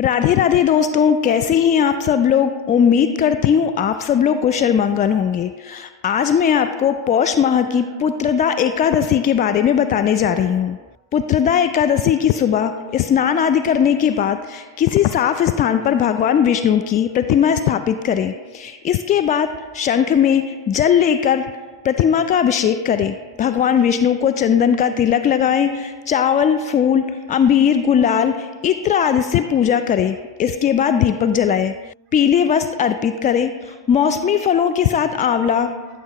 राधे राधे दोस्तों, कैसे हैं आप सब लोग। उम्मीद करती हूँ आप सब लोग कुशल मंगल होंगे। आज मैं आपको पौष माह की पुत्रदा एकादशी के बारे में बताने जा रही हूँ। पुत्रदा एकादशी की सुबह स्नान आदि करने के बाद किसी साफ स्थान पर भगवान विष्णु की प्रतिमा स्थापित करें। इसके बाद शंख में जल लेकर प्रतिमा का अभिषेक करें। भगवान विष्णु को चंदन का तिलक लगाएं। चावल, फूल, अबीर, गुलाल, इत्र आदि से पूजा करें। इसके बाद दीपक जलाएं। पीले वस्त्र अर्पित करें। मौसमी फलों के साथ आंवला,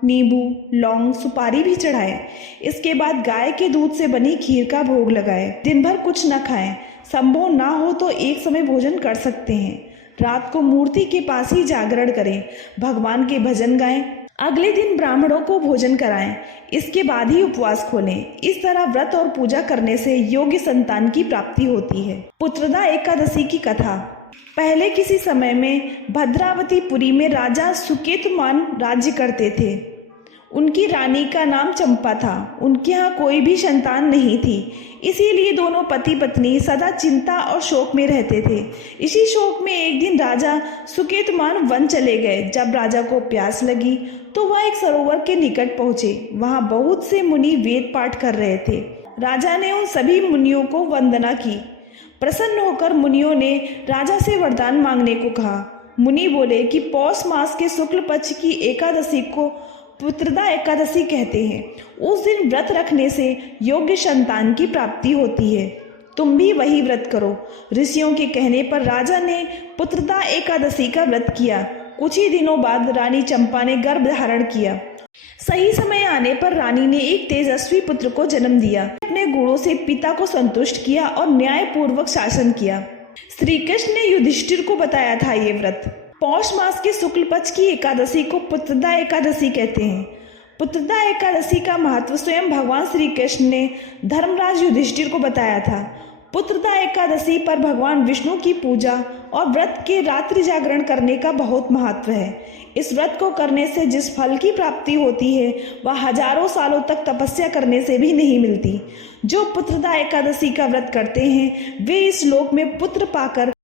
नींबू, लौंग, सुपारी भी चढ़ाएं। इसके बाद गाय के दूध से बनी खीर का भोग लगाएं। दिन भर कुछ न खाएं। संभव ना हो तो एक समय भोजन कर सकते हैं। रात को मूर्ति के पास ही जागरण करें। भगवान के भजन गाएं। अगले दिन ब्राह्मणों को भोजन कराएं। इसके बाद ही उपवास खोलें। इस तरह व्रत और पूजा करने से योग्य संतान की प्राप्ति होती है। पुत्रदा एकादशी की कथा। पहले किसी समय में भद्रावतीपुरी में राजा सुकेतुमान राज्य करते थे। उनकी रानी का नाम चंपा था। उनके यहाँ कोई भी संतान नहीं थी, इसीलिए दोनों पति पत्नी सदा चिंता और शोक में रहते थे। इसी शोक में एक दिन राजा सुकेतुमान वन चले गए। जब राजा को प्यास लगी तो वह एक सरोवर के निकट पहुंचे। वहां बहुत से मुनि वेद पाठ कर रहे थे। राजा ने उन सभी मुनियों को वंदना की। प्रसन्न होकर मुनियों ने राजा से वरदान मांगने को कहा। मुनि बोले कि पौष मास के शुक्ल पक्ष की एकादशी को पुत्रदा एकादशी कहते हैं। उस दिन व्रत रखने से योग्य संतान की प्राप्ति होती है। तुम भी वही व्रत करो। ऋषियों के कहने पर राजा ने पुत्रदा एकादशी का व्रत किया। कुछ ही दिनों बाद रानी चंपा ने गर्भ धारण किया। सही समय आने पर रानी ने एक तेजस्वी पुत्र को जन्म दिया। अपने गुणों से पिता को संतुष्ट किया और न्याय पूर्वक शासन किया। श्री कृष्ण ने युधिष्ठिर को बताया था ये व्रत। पौष मास के शुक्ल पक्ष की एकादशी को पुत्रदा एकादशी कहते हैं। पुत्रदा एकादशी का महत्व स्वयं भगवान श्री कृष्ण ने धर्मराज युधिष्ठिर को बताया था। पुत्रदा एकादशी पर भगवान विष्णु की पूजा और व्रत के रात्रि जागरण करने का बहुत महत्व है। इस व्रत को करने से जिस फल की प्राप्ति होती है वह हजारों सालों तक तपस्या करने से भी नहीं मिलती। जो पुत्रदा एकादशी का व्रत करते हैं वे इस लोक में पुत्र पाकर